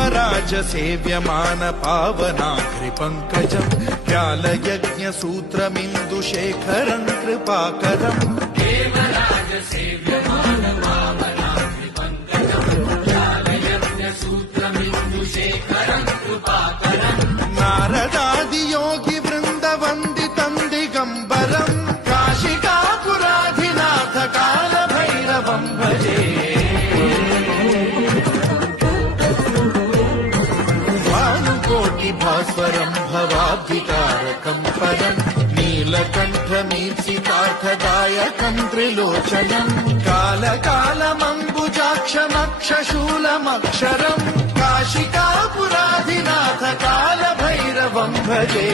देवराज सेव्यमान पावनाग्रिपङ्कजम् व्यालयज्ञसूत्रमिन्दुशेखरम् कृपाकरम् देवराज सेव्यमान पावनाग्रिपङ्कजम् व्यालयज्ञसूत्रमिन्दुशेखरम् कृपाकरम् नारदादियोगि वृन्दवन्दितम् दिगम्बरम् काशिकापुराधिनाथ कालभैरवम् भजे भास्वरम् भवाब्धिकारकम् परम् नीलकण्ठमीप्सितार्थदायकम् त्रिलोचनम् कालकालमम्बुजाक्षमक्षशूलमक्षरम् काशिकापुराधिनाथ कालभैरवम् भजे।